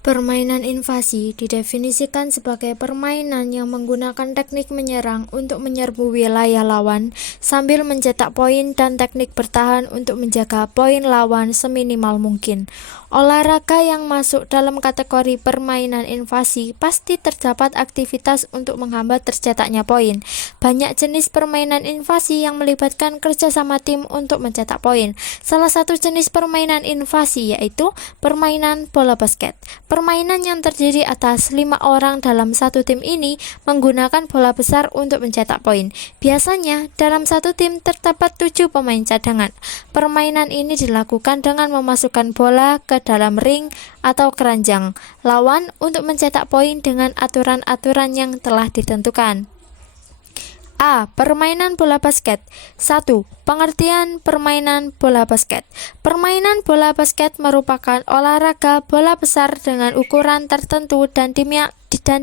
Permainan invasi didefinisikan sebagai permainan yang menggunakan teknik menyerang untuk menyerbu wilayah lawan sambil mencetak poin dan teknik bertahan untuk menjaga poin lawan seminimal mungkin. Olahraga yang masuk dalam kategori permainan invasi pasti terdapat aktivitas untuk menghambat tercetaknya poin. Banyak jenis permainan invasi yang melibatkan kerjasama tim untuk mencetak poin. Salah satu jenis permainan invasi yaitu permainan bola basket. Permainan yang terdiri atas 5 orang dalam satu tim ini menggunakan bola besar untuk mencetak poin. Biasanya dalam satu tim terdapat 7 pemain cadangan. Permainan ini dilakukan dengan memasukkan bola ke dalam ring atau keranjang lawan untuk mencetak poin dengan aturan-aturan yang telah ditentukan. A. Permainan bola basket. 1. Pengertian permainan bola basket. Permainan bola basket merupakan olahraga bola besar dengan ukuran tertentu dan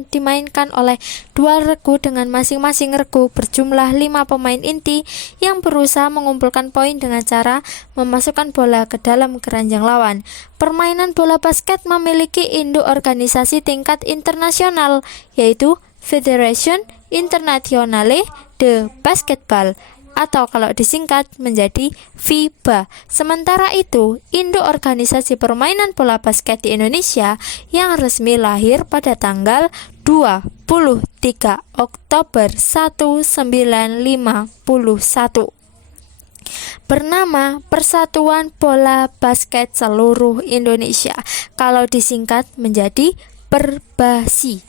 dimainkan oleh 2 regu dengan masing-masing regu berjumlah 5 pemain inti yang berusaha mengumpulkan poin dengan cara memasukkan bola ke dalam keranjang lawan. Permainan bola basket memiliki induk organisasi tingkat internasional, yaitu Federation Internationale de Basketball, atau kalau disingkat menjadi FIBA. Sementara itu, induk organisasi permainan bola basket di Indonesia yang resmi lahir pada tanggal 23 Oktober 1951 bernama Persatuan Bola Basket Seluruh Indonesia, kalau disingkat menjadi Perbasi.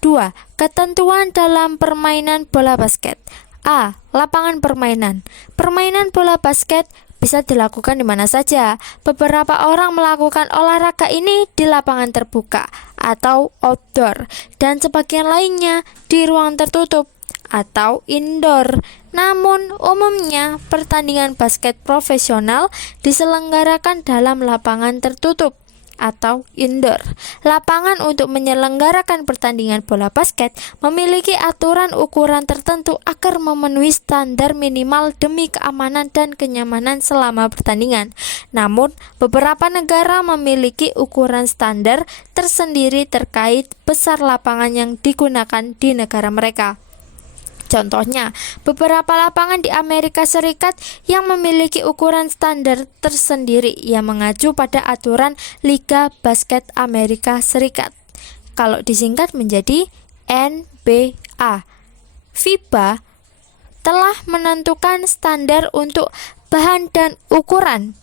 2. Ketentuan dalam permainan bola basket. A. Lapangan permainan. Permainan bola basket bisa dilakukan di mana saja. Beberapa orang melakukan olahraga ini di lapangan terbuka atau outdoor, dan sebagian lainnya di ruang tertutup atau indoor. Namun, umumnya pertandingan basket profesional diselenggarakan dalam lapangan tertutup atau indoor. Lapangan untuk menyelenggarakan pertandingan bola basket memiliki aturan ukuran tertentu agar memenuhi standar minimal demi keamanan dan kenyamanan selama pertandingan. Namun, beberapa negara memiliki ukuran standar tersendiri terkait besar lapangan yang digunakan di negara mereka. Contohnya, beberapa lapangan di Amerika Serikat yang memiliki ukuran standar tersendiri yang mengacu pada aturan Liga Basket Amerika Serikat, kalau disingkat menjadi NBA. FIBA telah menentukan standar untuk bahan dan ukuran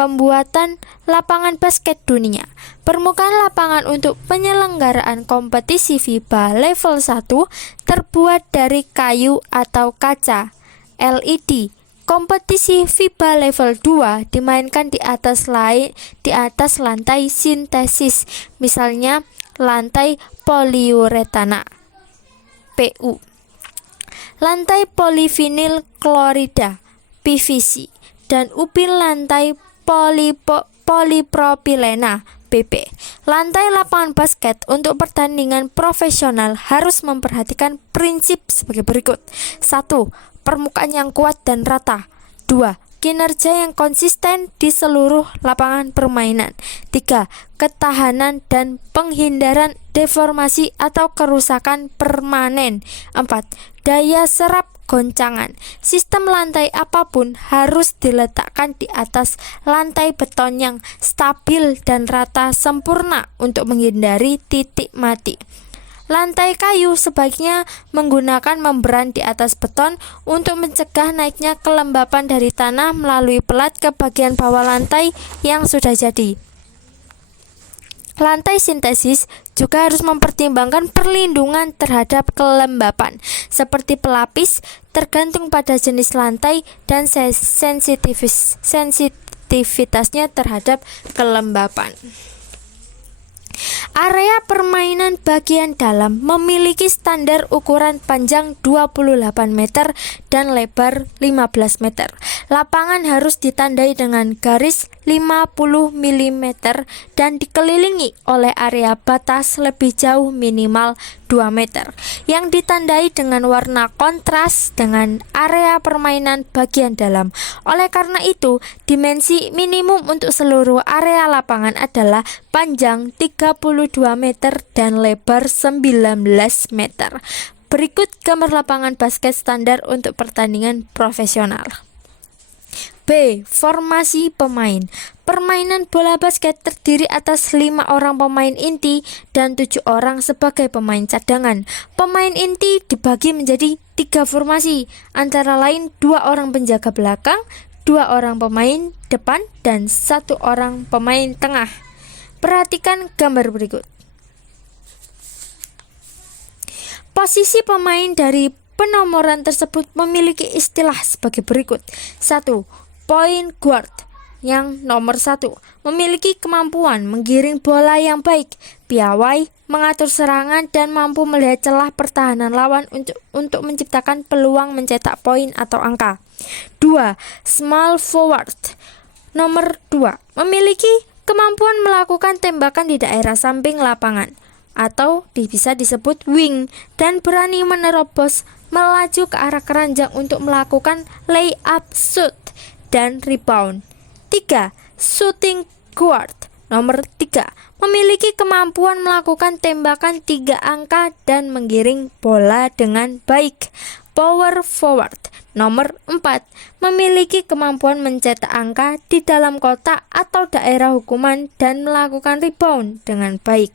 pembuatan lapangan basket dunia. Permukaan lapangan untuk penyelenggaraan kompetisi FIBA level 1 terbuat dari kayu atau kaca LED. Kompetisi FIBA level 2 dimainkan di atas lantai sintesis, misalnya lantai poliuretana (PU), lantai polivinil klorida (PVC), dan upin lantai polipropilena (PP). Lantai lapangan basket untuk pertandingan profesional harus memperhatikan prinsip sebagai berikut. 1. Permukaan yang kuat dan rata. 2. Kinerja yang konsisten di seluruh lapangan permainan. 3. Ketahanan dan penghindaran deformasi atau kerusakan permanen. 4. Daya serap goncangan. Sistem lantai apapun harus diletakkan di atas lantai beton yang stabil dan rata sempurna untuk menghindari titik mati. Lantai kayu sebaiknya menggunakan membran di atas beton untuk mencegah naiknya kelembapan dari tanah melalui pelat ke bagian bawah lantai yang sudah jadi. Lantai sintesis juga harus mempertimbangkan perlindungan terhadap kelembapan, seperti pelapis, tergantung pada jenis lantai dan sensitivitasnya terhadap kelembapan. Area permainan bagian dalam memiliki standar ukuran panjang 28 meter dan lebar 15 meter. Lapangan harus ditandai dengan garis 50 mm dan dikelilingi oleh area batas lebih jauh minimal 2 meter yang ditandai dengan warna kontras dengan area permainan bagian dalam. Oleh karena itu, dimensi minimum untuk seluruh area lapangan adalah panjang 32 meter dan lebar 19 meter. Berikut gambar lapangan basket standar untuk pertandingan profesional. B. Formasi pemain. Permainan bola basket terdiri atas 5 orang pemain inti dan 7 orang sebagai pemain cadangan. Pemain inti dibagi menjadi 3 formasi, antara lain 2 orang penjaga belakang, 2 orang pemain depan, dan 1 orang pemain tengah. Perhatikan gambar berikut. Posisi pemain dari penomoran tersebut memiliki istilah sebagai berikut. 1. Point guard. Yang nomor 1 memiliki kemampuan menggiring bola yang baik, piawai, mengatur serangan, dan mampu melihat celah pertahanan lawan untuk menciptakan peluang mencetak poin atau angka. 2. Small forward. Nomor 2 memiliki kemampuan melakukan tembakan di daerah samping lapangan atau bisa disebut wing, dan berani menerobos melaju ke arah keranjang untuk melakukan layup, shoot, dan rebound. 3. Shooting guard. Nomor 3 memiliki kemampuan melakukan tembakan 3 angka dan menggiring bola dengan baik. Power forward. Nomor 4 memiliki kemampuan mencetak angka di dalam kotak atau daerah hukuman dan melakukan rebound dengan baik.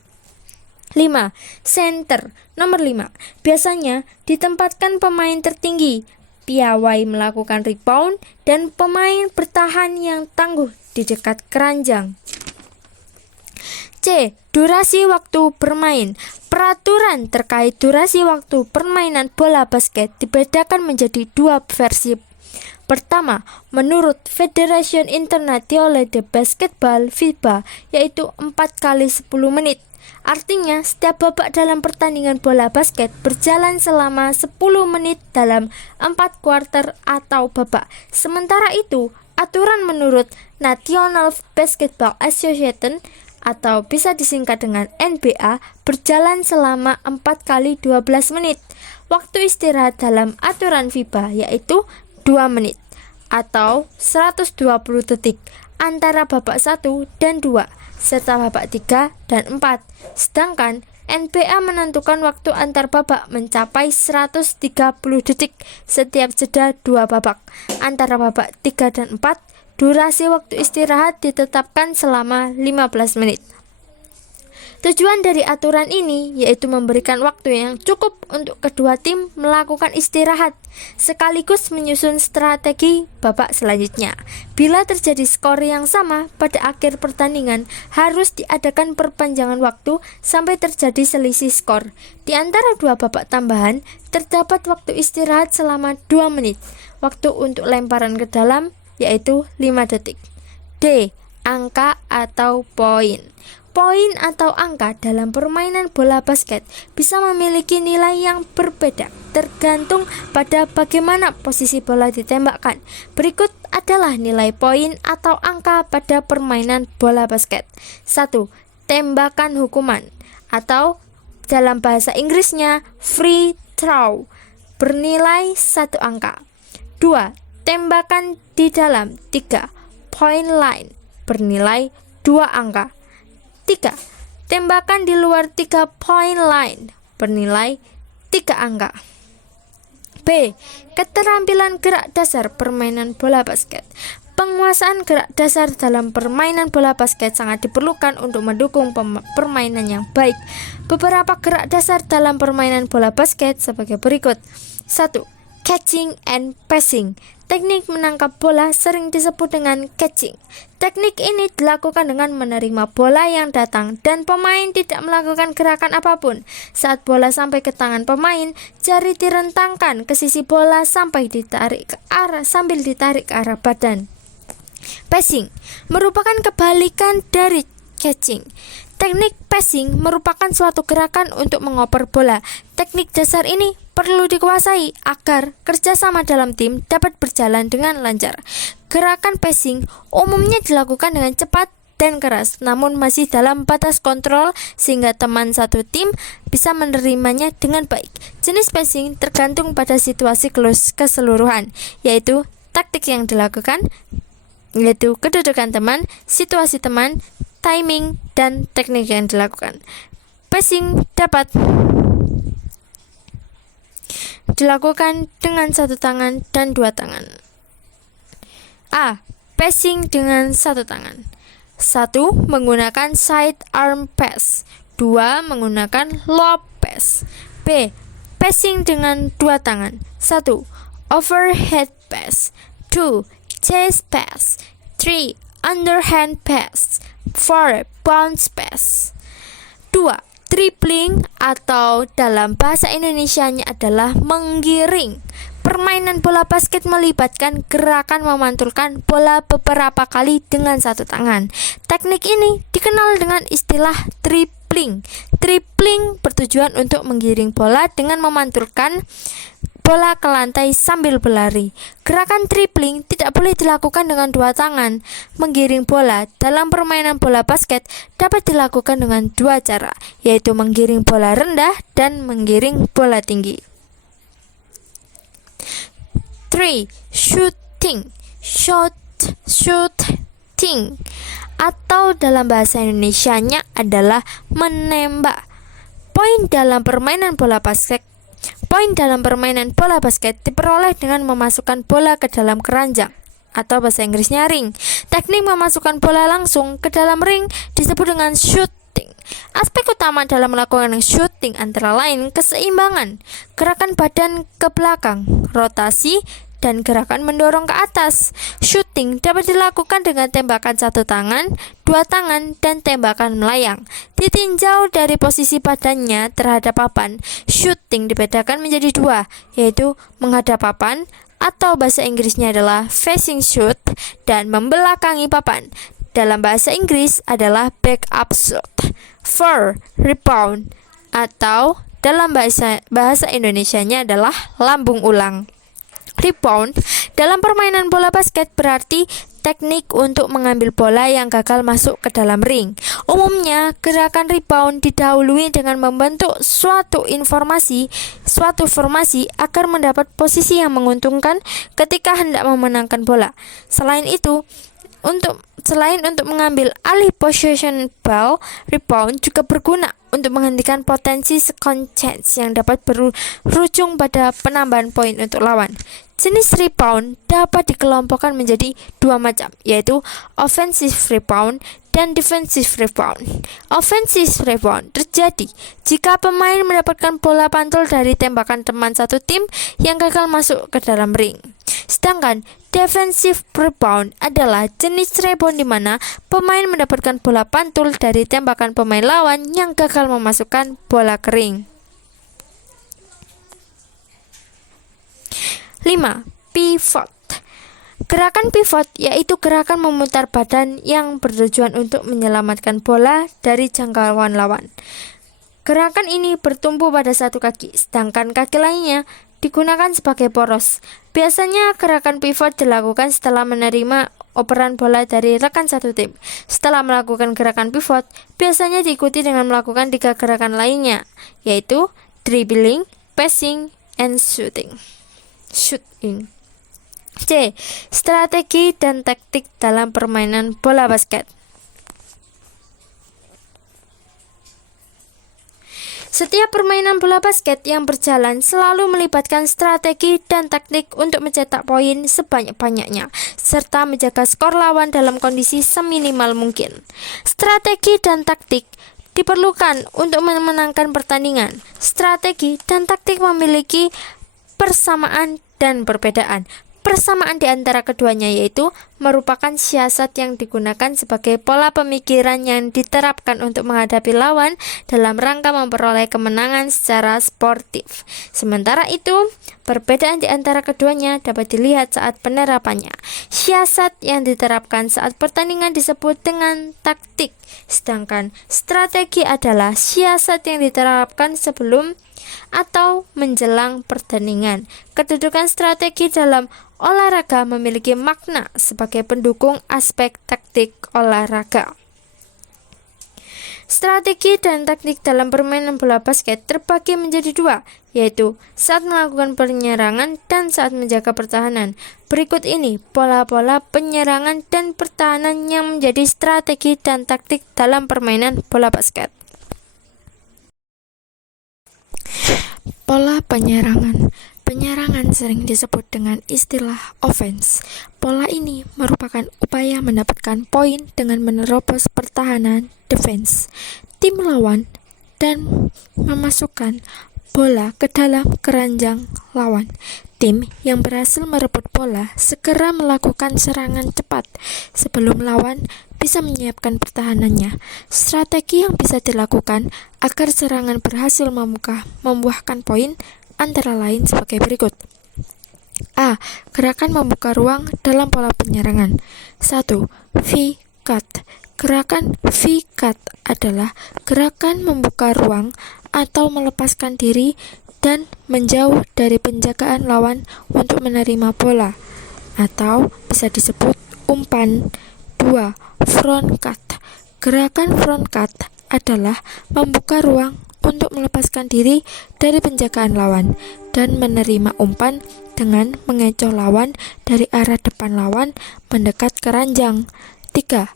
5. Center. Nomor 5 biasanya ditempatkan pemain tertinggi, piawai melakukan rebound, dan pemain bertahan yang tangguh di dekat keranjang. C. Durasi waktu bermain. Peraturan terkait durasi waktu permainan bola basket dibedakan menjadi 2 versi. Pertama, menurut Federation Internationale de Basketball (FIBA), yaitu 4 kali 10 menit. Artinya, setiap babak dalam pertandingan bola basket berjalan selama 10 menit dalam 4 kuarter atau babak. Sementara itu, aturan menurut National Basketball Association atau bisa disingkat dengan NBA berjalan selama 4 kali 12 menit. Waktu istirahat dalam aturan FIBA yaitu 2 menit atau 120 detik antara babak 1 dan 2 serta babak 3 dan 4. Sedangkan NBA menentukan waktu antar babak mencapai 130 detik setiap jeda 2 babak. Antara babak 3 dan 4, durasi waktu istirahat ditetapkan selama 15 menit. Tujuan dari aturan ini yaitu memberikan waktu yang cukup untuk kedua tim melakukan istirahat, sekaligus menyusun strategi babak selanjutnya. Bila terjadi skor yang sama pada akhir pertandingan, harus diadakan perpanjangan waktu sampai terjadi selisih skor. Di antara 2 babak tambahan, terdapat waktu istirahat selama 2 menit. Waktu untuk lemparan ke dalam yaitu 5 detik. D. Angka atau poin. Poin atau angka dalam permainan bola basket bisa memiliki nilai yang berbeda tergantung pada bagaimana posisi bola ditembakkan. Berikut adalah nilai poin atau angka pada permainan bola basket. 1. Tembakan hukuman atau dalam bahasa Inggrisnya free throw bernilai 1 angka. 2. Tembakan di dalam 3 point line bernilai 2 angka. 3. Tembakan di luar 3 point line bernilai 3 angka. B. Keterampilan gerak dasar permainan bola basket. Penguasaan gerak dasar dalam permainan bola basket sangat diperlukan untuk mendukung permainan yang baik. Beberapa gerak dasar dalam permainan bola basket sebagai berikut. 1. Catching and passing. Teknik menangkap bola sering disebut dengan catching. Teknik ini dilakukan dengan menerima bola yang datang dan pemain tidak melakukan gerakan apapun. Saat bola sampai ke tangan pemain, jari direntangkan ke sisi bola sambil ditarik ke arah badan. Passing merupakan kebalikan dari catching. Teknik passing merupakan suatu gerakan untuk mengoper bola. Teknik dasar ini perlu dikuasai agar kerjasama dalam tim dapat berjalan dengan lancar. Gerakan passing umumnya dilakukan dengan cepat dan keras, namun masih dalam batas kontrol sehingga teman satu tim bisa menerimanya dengan baik. Jenis passing tergantung pada situasi keseluruhan, yaitu taktik yang dilakukan, yaitu kedudukan teman, situasi teman, timing, dan teknik yang dilakukan. Passing dapat dilakukan dengan satu tangan dan dua tangan. A. Passing dengan satu tangan. 1. Menggunakan side arm pass. 2. Menggunakan lob pass. B. Passing dengan dua tangan. 1. Overhead pass. 2. Chest pass. 3. Underhand pass. 4. Bounce pass. 2. Dribbling atau dalam bahasa Indonesianya adalah menggiring. Permainan bola basket melibatkan gerakan memantulkan bola beberapa kali dengan satu tangan. Teknik ini dikenal dengan istilah dribbling. Dribbling bertujuan untuk menggiring bola dengan memantulkan bola ke lantai sambil berlari. Gerakan dribbling tidak boleh dilakukan dengan dua tangan. Menggiring bola dalam permainan bola basket dapat dilakukan dengan dua cara, yaitu menggiring bola rendah dan menggiring bola tinggi. 3. Shooting. Shooting atau dalam bahasa Indonesianya adalah menembak. Poin dalam permainan bola basket diperoleh dengan memasukkan bola ke dalam keranjang atau bahasa Inggrisnya ring. Teknik memasukkan bola langsung ke dalam ring disebut dengan shooting. Aspek utama dalam melakukan shooting antara lain keseimbangan, gerakan badan ke belakang, rotasi, dan gerakan mendorong ke atas. Shooting dapat dilakukan dengan tembakan satu tangan, dua tangan, dan tembakan melayang. Ditinjau dari posisi badannya terhadap papan, shooting dibedakan menjadi dua, yaitu menghadap papan atau bahasa Inggrisnya adalah facing shoot dan membelakangi papan. Dalam bahasa Inggris adalah back up shoot. 4. Rebound atau dalam bahasa Indonesianya adalah lambung ulang. Rebound dalam permainan bola basket berarti teknik untuk mengambil bola yang gagal masuk ke dalam ring. Umumnya, gerakan rebound didahului dengan membentuk suatu formasi agar mendapat posisi yang menguntungkan ketika hendak memenangkan bola. Selain untuk mengambil alih possession ball, rebound juga berguna untuk menghentikan potensi second chance yang dapat berujung pada penambahan poin untuk lawan. Jenis rebound dapat dikelompokkan menjadi dua macam, yaitu offensive rebound dan defensive rebound. Offensive rebound terjadi jika pemain mendapatkan bola pantul dari tembakan teman satu tim yang gagal masuk ke dalam ring. Sedangkan defensive rebound adalah jenis rebound di mana pemain mendapatkan bola pantul dari tembakan pemain lawan yang gagal memasukkan bola ke ring. 5. Pivot. Gerakan pivot yaitu gerakan memutar badan yang bertujuan untuk menyelamatkan bola dari jangkauan lawan. Gerakan ini bertumpu pada satu kaki, sedangkan kaki lainnya digunakan sebagai poros. Biasanya gerakan pivot dilakukan setelah menerima operan bola dari rekan satu tim. Setelah melakukan gerakan pivot, biasanya diikuti dengan melakukan 3 gerakan lainnya, yaitu dribbling, passing, and shooting. C. Strategi dan taktik dalam permainan bola basket. Setiap permainan bola basket yang berjalan selalu melibatkan strategi dan taktik untuk mencetak poin sebanyak-banyaknya, serta menjaga skor lawan dalam kondisi seminimal mungkin. Strategi dan taktik diperlukan untuk memenangkan pertandingan. Strategi dan taktik memiliki persamaan dan perbedaan. Persamaan di antara keduanya yaitu merupakan siasat yang digunakan sebagai pola pemikiran yang diterapkan untuk menghadapi lawan dalam rangka memperoleh kemenangan secara sportif. Sementara itu, perbedaan di antara keduanya dapat dilihat saat penerapannya. Siasat yang diterapkan saat pertandingan disebut dengan taktik, sedangkan strategi adalah siasat yang diterapkan sebelum atau menjelang pertandingan. Kedudukan strategi dalam olahraga memiliki makna sebagai pendukung aspek taktik olahraga. Strategi dan taktik dalam permainan bola basket terbagi menjadi dua, yaitu saat melakukan penyerangan dan saat menjaga pertahanan. Berikut ini pola-pola penyerangan dan pertahanan yang menjadi strategi dan taktik dalam permainan bola basket. Pola penyerangan. Penyerangan sering disebut dengan istilah offense. Pola ini merupakan upaya mendapatkan poin dengan menerobos pertahanan defense tim lawan dan memasukkan bola ke dalam keranjang lawan. Tim yang berhasil merebut bola segera melakukan serangan cepat sebelum lawan bisa menyiapkan pertahanannya. Strategi yang bisa dilakukan agar serangan berhasil membuahkan poin antara lain sebagai berikut. A. Gerakan membuka ruang dalam pola penyerangan. 1. V-cut. Gerakan V-cut adalah gerakan membuka ruang atau melepaskan diri dan menjauh dari penjagaan lawan untuk menerima bola, atau bisa disebut umpan. 2. Front cut. Gerakan front cut adalah membuka ruang untuk melepaskan diri dari penjagaan lawan dan menerima umpan dengan mengecoh lawan dari arah depan lawan mendekat ke ranjang. 3.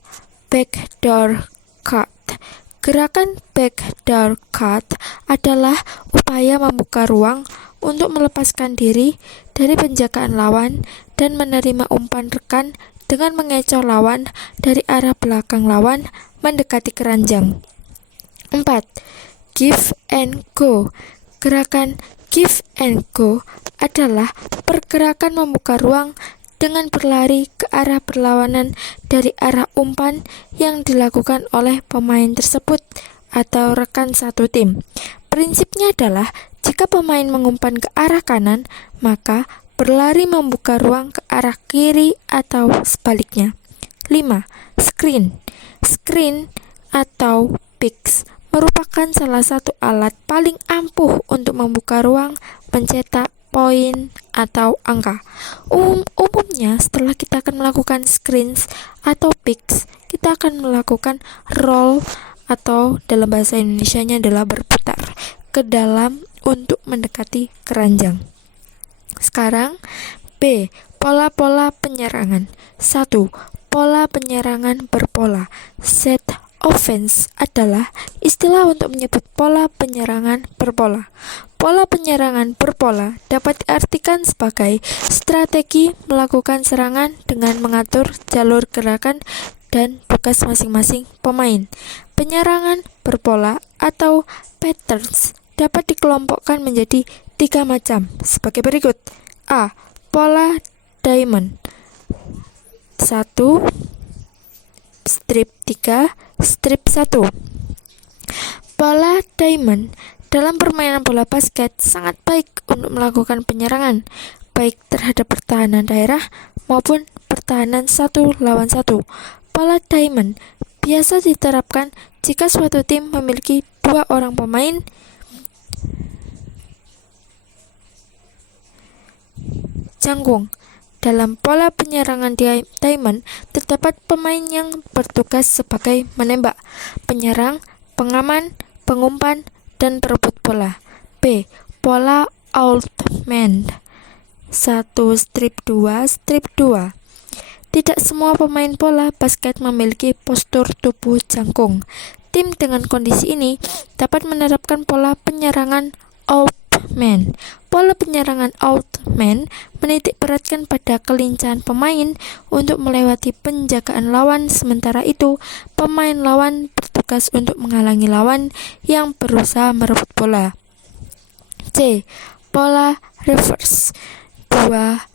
Backdoor cut. Gerakan backdoor cut adalah upaya membuka ruang untuk melepaskan diri dari penjagaan lawan dan menerima umpan rekan dengan mengecoh lawan dari arah belakang lawan mendekati keranjang. 4. Give and go. Gerakan give and go adalah pergerakan membuka ruang dengan berlari ke arah berlawanan dari arah umpan yang dilakukan oleh pemain tersebut atau rekan satu tim. Prinsipnya adalah jika pemain mengumpan ke arah kanan, maka berlari membuka ruang ke arah kiri atau sebaliknya. 5. Screen. Screen atau picks merupakan salah satu alat paling ampuh untuk membuka ruang mencetak poin atau angka. Umumnya setelah kita akan melakukan screens atau picks, kita akan melakukan roll atau dalam bahasa Indonesianya adalah berputar ke dalam untuk mendekati keranjang. Sekarang B. Pola-pola penyerangan. 1. Pola penyerangan berpola. Set offense adalah istilah untuk menyebut pola penyerangan berpola. Pola penyerangan berpola dapat diartikan sebagai strategi melakukan serangan dengan mengatur jalur gerakan dan tugas masing-masing pemain. Penyerangan berpola atau patterns dapat dikelompokkan menjadi 3 macam sebagai berikut. A. Pola diamond. 1. Strip 3, strip 1. Pola diamond dalam permainan bola basket sangat baik untuk melakukan penyerangan, baik terhadap pertahanan daerah maupun pertahanan 1 lawan 1. Pola diamond biasa diterapkan jika suatu tim memiliki 2 orang pemain jangkung. Dalam pola penyerangan diamond, terdapat pemain yang bertugas sebagai menembak, penyerang, pengaman, pengumpan, dan perebut bola. B. Pola outman. 1 strip 2, strip 2. Tidak semua pemain bola basket memiliki postur tubuh jangkung. Tim dengan kondisi ini dapat menerapkan pola penyerangan outman. Pola penyerangan outman menitik beratkan pada kelincahan pemain untuk melewati penjagaan lawan, sementara itu pemain lawan bertugas untuk menghalangi lawan yang berusaha merebut bola. C. Pola reverse. 2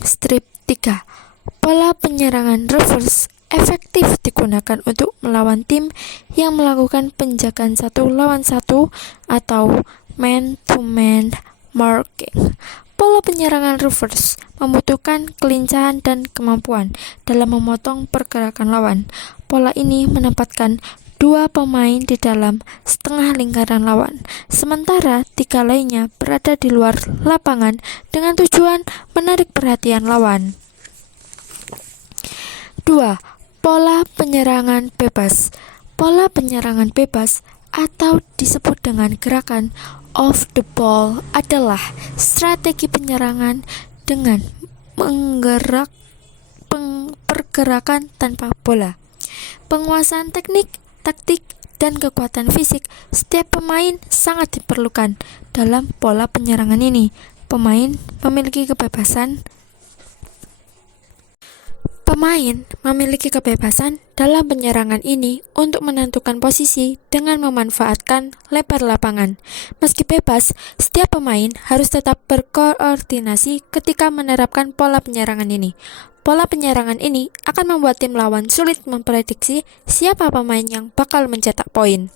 strip 3. Pola penyerangan reverse efektif digunakan untuk melawan tim yang melakukan penjagaan 1 lawan 1 atau man-to-man marking. Pola penyerangan reverse membutuhkan kelincahan dan kemampuan dalam memotong pergerakan lawan. Pola ini menempatkan 2 pemain di dalam setengah lingkaran lawan, sementara 3 lainnya berada di luar lapangan dengan tujuan menarik perhatian lawan. 2. Pola penyerangan bebas. Pola penyerangan bebas atau disebut dengan gerakan off the ball adalah strategi penyerangan dengan pergerakan tanpa bola. Penguasaan teknik, taktik, dan kekuatan fisik setiap pemain sangat diperlukan dalam pola penyerangan ini. Pemain memiliki kebebasan dalam penyerangan ini untuk menentukan posisi dengan memanfaatkan lebar lapangan. Meski bebas, setiap pemain harus tetap berkoordinasi ketika menerapkan pola penyerangan ini. Pola penyerangan ini akan membuat tim lawan sulit memprediksi siapa pemain yang bakal mencetak poin.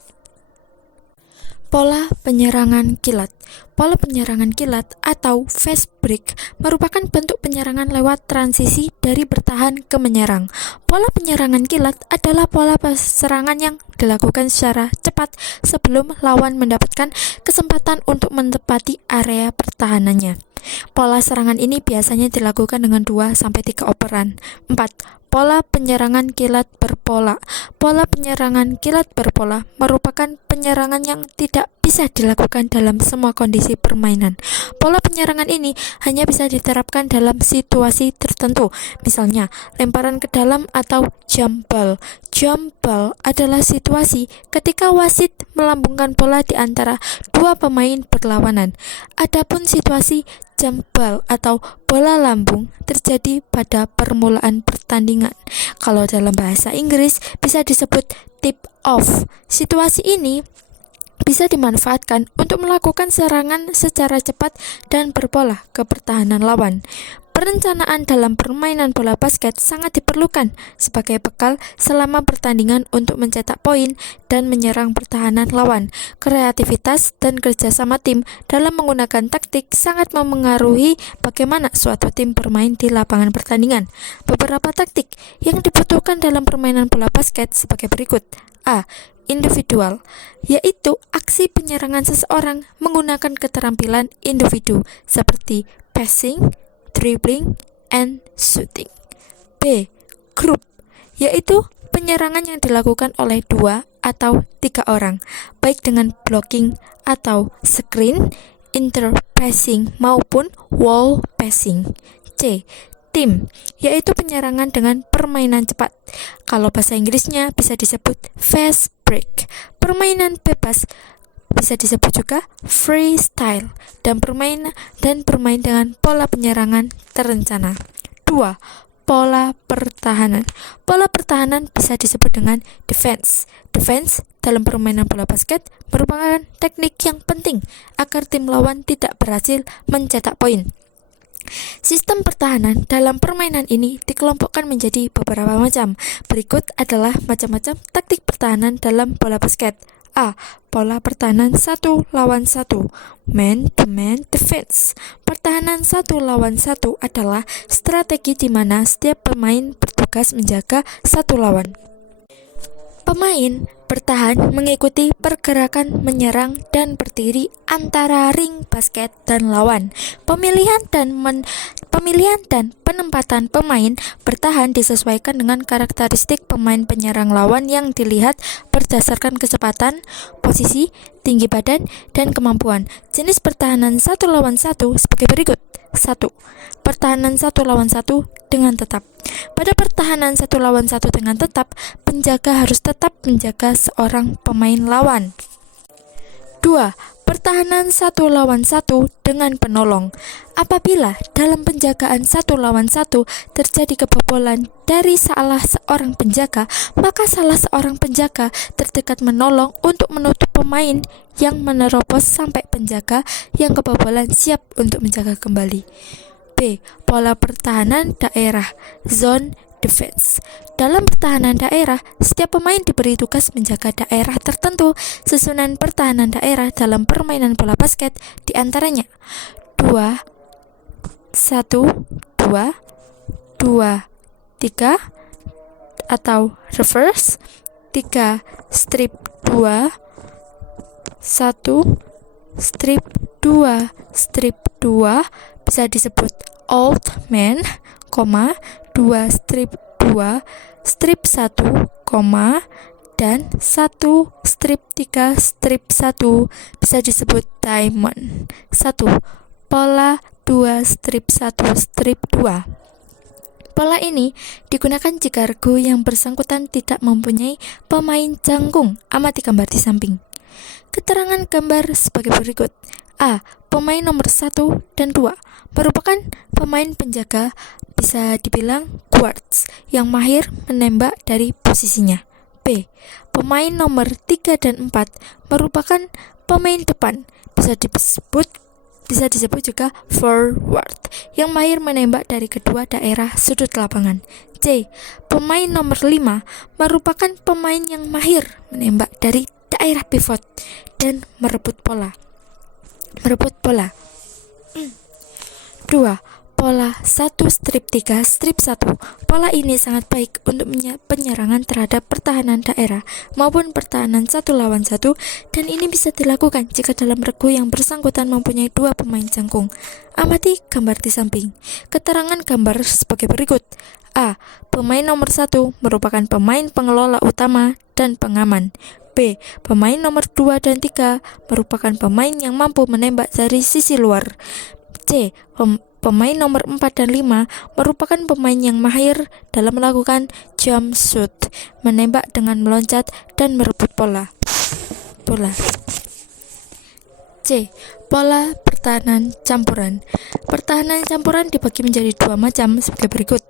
Pola penyerangan kilat. Pola penyerangan kilat atau fast break merupakan bentuk penyerangan lewat transisi dari bertahan ke menyerang. Pola penyerangan kilat adalah pola serangan yang dilakukan secara cepat sebelum lawan mendapatkan kesempatan untuk menempati area pertahanannya. Pola serangan ini biasanya dilakukan dengan 2-3 operan. 4. Pola penyerangan kilat berpola. Pola penyerangan kilat berpola merupakan penyerangan yang tidak bisa dilakukan dalam semua kondisi permainan. Pola penyerangan ini hanya bisa diterapkan dalam situasi tertentu, misalnya lemparan ke dalam atau jump ball. Jump ball adalah situasi ketika wasit melambungkan bola di antara dua pemain berlawanan. Adapun situasi jump ball atau bola lambung terjadi pada permulaan pertandingan. Kalau dalam bahasa Inggris bisa disebut tip off. Situasi ini bisa dimanfaatkan untuk melakukan serangan secara cepat dan berbola ke pertahanan lawan. Perencanaan dalam permainan bola basket sangat diperlukan sebagai bekal selama pertandingan untuk mencetak poin dan menyerang pertahanan lawan. Kreativitas dan kerjasama tim dalam menggunakan taktik sangat memengaruhi bagaimana suatu tim bermain di lapangan pertandingan. Beberapa taktik yang dibutuhkan dalam permainan bola basket sebagai berikut. A. Individual, yaitu aksi penyerangan seseorang menggunakan keterampilan individu seperti passing, dribbling, and shooting. B. Group, yaitu penyerangan yang dilakukan oleh 2 atau 3 orang, baik dengan blocking atau screen, interpassing maupun wall passing. C. Team, yaitu penyerangan dengan permainan cepat. Kalau bahasa Inggrisnya bisa disebut fast break. Permainan bebas bisa disebut juga freestyle dan bermain dengan pola penyerangan terencana. 2. Pola pertahanan. Pola pertahanan bisa disebut dengan defense. Defense dalam permainan bola basket merupakan teknik yang penting agar tim lawan tidak berhasil mencetak poin. Sistem pertahanan dalam permainan ini dikelompokkan menjadi beberapa macam. Berikut adalah macam-macam taktik pertahanan dalam bola basket. A. Pola pertahanan 1 lawan 1, man-to-man defense. Pertahanan 1 lawan 1 adalah strategi di mana setiap pemain bertugas menjaga satu lawan. Pemain bertahan mengikuti pergerakan menyerang dan berdiri antara ring basket dan lawan. Pemilihan dan penempatan pemain bertahan disesuaikan dengan karakteristik pemain penyerang lawan yang dilihat berdasarkan kecepatan, posisi, tinggi badan, dan kemampuan. Jenis pertahanan 1 lawan 1 sebagai berikut. 1. Pertahanan 1 lawan 1 dengan tetap. Pada pertahanan 1 lawan 1 dengan tetap, penjaga harus tetap menjaga seorang pemain lawan. 2. Pertahanan 1 lawan 1 dengan penolong. Apabila dalam penjagaan 1 lawan 1 terjadi kebobolan dari salah seorang penjaga, maka salah seorang penjaga terdekat menolong untuk menutup pemain yang menerobos sampai penjaga yang kebobolan siap untuk menjaga kembali. B. Pola pertahanan daerah, zone defense. Dalam pertahanan daerah, setiap pemain diberi tugas menjaga daerah tertentu. Susunan pertahanan daerah dalam permainan bola basket diantaranya 2, 1, 2, 2, 3 atau reverse, 3, strip 2, 1, strip 2, strip 2 bisa disebut old man, 2 strip 2, strip 1, dan 1 strip 3 strip 1 bisa disebut diamond. 1. Pola 2 strip 1 strip 2. Pola ini digunakan jika regu yang bersangkutan tidak mempunyai pemain jangkung. Amati gambar di samping. Keterangan gambar sebagai berikut. A. Pemain nomor 1 dan 2 merupakan pemain penjaga, bisa dibilang guards, yang mahir menembak dari posisinya. B. Pemain nomor 3 dan 4 merupakan pemain depan, bisa disebut juga forward, yang mahir menembak dari kedua daerah sudut lapangan. C. Pemain nomor 5 merupakan pemain yang mahir menembak dari daerah pivot dan merebut bola. 2. Pola 1 strip 3 strip 1. Pola ini sangat baik untuk penyerangan terhadap pertahanan daerah maupun pertahanan 1 lawan 1, dan ini bisa dilakukan jika dalam regu yang bersangkutan mempunyai 2 pemain jangkung. Amati gambar di samping. Keterangan gambar sebagai berikut. A. Pemain nomor 1 merupakan pemain pengelola utama dan pengaman. B. Pemain nomor 2 dan 3 merupakan pemain yang mampu menembak dari sisi luar. C. Pemain nomor 4 dan 5 merupakan pemain yang mahir dalam melakukan jump shoot, menembak dengan meloncat dan merebut bola. C. Pola pertahanan campuran. Pertahanan campuran dibagi menjadi 2 macam sebagai berikut.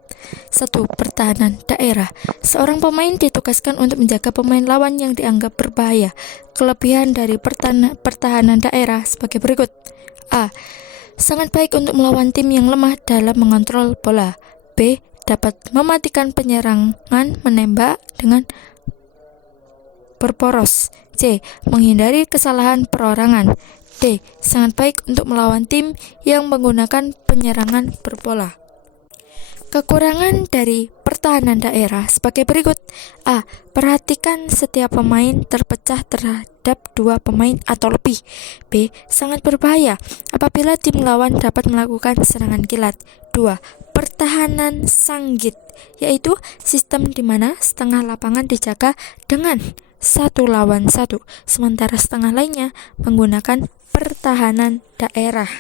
1. Pertahanan daerah. Seorang pemain ditugaskan untuk menjaga pemain lawan yang dianggap berbahaya. Kelebihan dari pertahanan daerah sebagai berikut. A. Sangat baik untuk melawan tim yang lemah dalam mengontrol bola. B. Dapat mematikan penyerangan menembak dengan berporos. C. Menghindari kesalahan perorangan. D. Sangat baik untuk melawan tim yang menggunakan penyerangan berbola. Kekurangan dari pertahanan daerah sebagai berikut. A. Perhatikan setiap pemain terpecah terhadap 2 pemain atau lebih. B. Sangat berbahaya apabila tim lawan dapat melakukan serangan kilat. 2. Pertahanan sanggit, yaitu sistem di mana setengah lapangan dijaga dengan 1 lawan 1, sementara setengah lainnya menggunakan pertahanan daerah.